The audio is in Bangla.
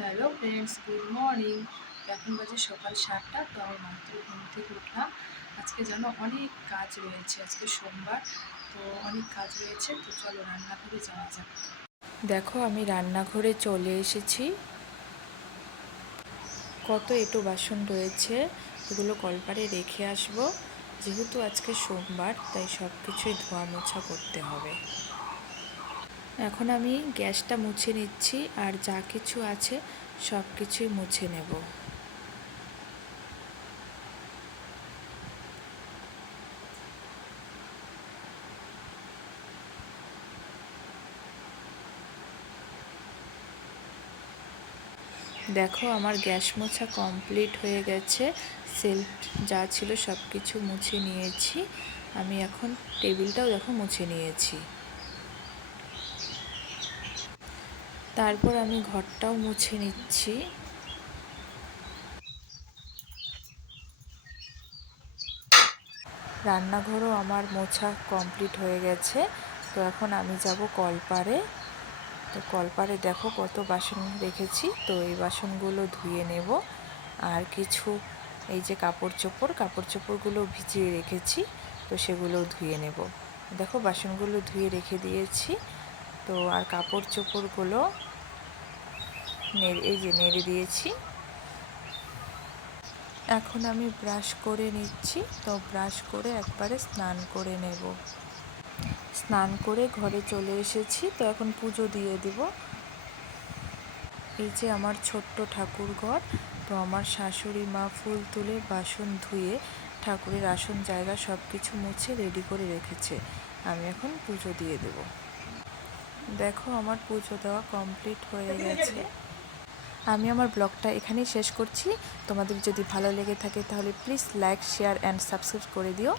Hello friends, good morning. এখন বাজে সকাল সাতটা, তো আমার মাত্র ঘুম থেকে উঠলাম। আজকে যেন অনেক কাজ রয়েছে, আজকে সোমবার, তো অনেক কাজ রয়েছে, তো চলো রান্নাঘরে যাওয়া যাক। দেখো, আমি রান্নাঘরে চলে এসেছি। কত এটো বাসন রয়েছে, এগুলো কলপারে রেখে আসব। যেহেতু আজকে সোমবার, তাই সব কিছুই ধোয়া মোছা করতে হবে। এখন আমি গ্যাসটা মুছে নিচ্ছি আর যা কিছু আছে সব কিছুই মুছে নেব। দেখো আমার গ্যাস মোছা কমপ্লিট হয়ে গেছে সেলফ যা ছিল সব কিছু মুছে নিয়েছি। আমি এখন টেবিলটাও দেখো মুছে নিয়েছি। তারপর আমি ঘরটাও মুছে নিচ্ছি। রান্নাঘরও আমার মোছা কমপ্লিট হয়ে গেছে। তো এখন আমি যাব কলপারে। তো কলপারে দেখো কত বাসন রেখেছি। তো এই বাসনগুলো ধুয়ে নেব। আর কিছু এই যে কাপড় চোপড় কাপড় চোপড়গুলো ভিজিয়ে রেখেছি। তো সেগুলো ধুয়ে নেব। দেখো বাসনগুলো ধুয়ে রেখে দিয়েছি। তো আর কাপড় চোপড়গুলো নেড়ে, এই যে নেড়ে দিয়েছি। এখন আমি ব্রাশ করে নিচ্ছি, তো ব্রাশ করে একবারে স্নান করে নেব। স্নান করে ঘরে চলে এসেছি, তো এখন পুজো দিয়ে দেব। এই যে আমার ছোট্ট ঠাকুর ঘর, তো আমার শাশুড়ি মা ফুল তুলে বাসন ধুয়ে ঠাকুরের আসন জায়গা সব কিছু মুছে রেডি করে রেখেছে। আমি এখন পুজো দিয়ে দেব। দেখো, আমার পুজো দেওয়া কমপ্লিট হয়ে গেছে। আমি আমার ব্লগটা এখানেই শেষ করছি। তোমাদের যদি ভালো লেগে থাকে তাহলে please like share and subscribe করে দিও।